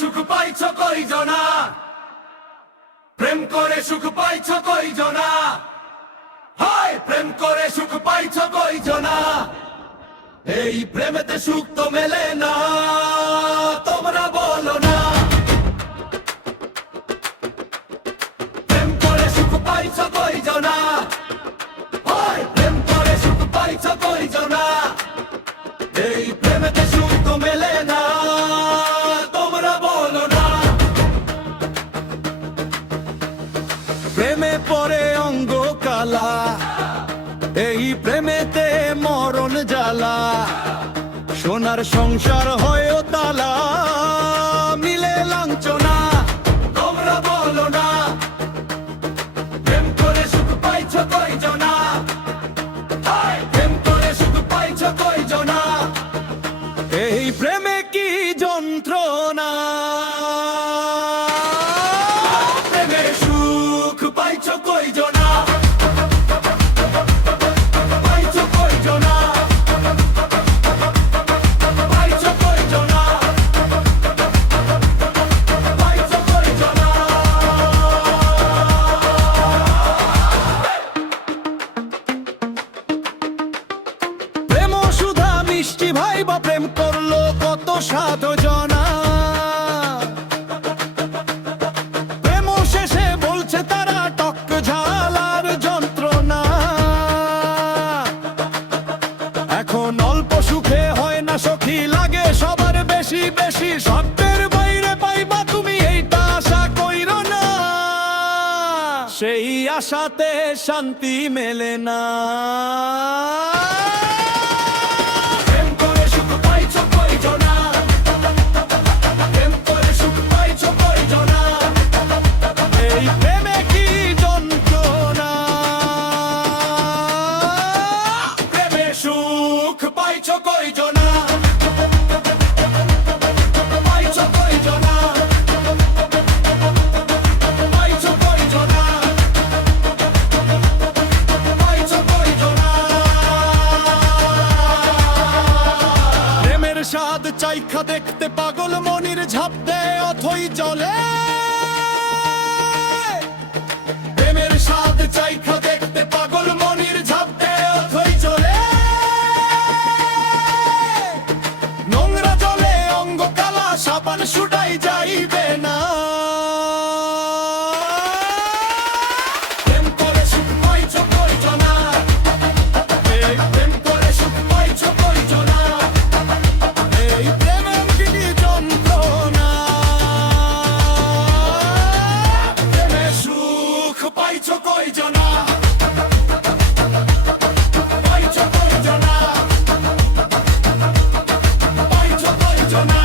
সুখ পাইছো কয়জনা, প্রেম করে সুখ পাইছো কয়জনা, হায় প্রেম করে সুখ পাইছো কয়জনা। এই প্রেমেতে সুখ তো মেলে না, তোমরা বলো না। প্রেম করে সুখ পাইছো কয়জনা, হায় প্রেম করে সুখ পাইছো কয়জনা। এই প্রেমেতে সুখ তো মেলে না, তোমরা বলো না। প্রেমে পড়ে অঙ্গ কালা, এই প্রেমেতে মরণ জ্বালা। সোনার সংসার হয় তালা, মিলে লাঞ্ছনা, তোমরা বলো না। প্রেম করে সুখ পাইছো কয়জনা, হায় প্রেম করে সুখ পাইছো কয়জনা। এই প্রেমে কি যন্ত্রণা, প্রেমে সুখ পাইছো কয়জনা, পাইছো কয়জনা, পাইছো কয়জনা, পাইছো কয়জনা। প্রেম সুধা মিষ্টি ভাই বা প্রেম করলো কত সাধনা। প্রেম শেষে বলছে তারা টক ঝালার যন্ত্রণা। এখন অল্প সুখে হয় না সখী, লাগে সবার বেশি বেশি। শব্দের বাইরে পাইবা তুমি এইটা আশা কইরো না, সেই আশাতে শান্তি মেলে না। প্রেম করে সুখ পাইছো কয়জনা, প্রেম করে সুখ পাইছো কয়জনা। এই প্রেমে কি যন্ত্রণা, প্রেমে সুখ পাইছো কয়জনা, পাইছো কয়জনা, পাইছো কয়জনা, পাইছো কয়জনা। প্রেমের স্বাদ চাইখা দেখতে পাগল মনির ঝাঁপ দেয় অথই জলে। প্রেমের স্বাদ চাইখা দেখতে পাগল মনির ঝাঁপ দেয় অথই জলে। নোংরা জলে অঙ্গ কালা, সাবান শুটাই যাইবে না। প্রেম করে সুখ পাইছো কয়জনা, এই প্রেম করে সুখ পাইছো কয়জনা। এই প্রেমের কি যন্ত্রণা, প্রেমে সুখ পাইছো কয়জনা, পাইছো কয়জনা, পাইছো কয়জনা।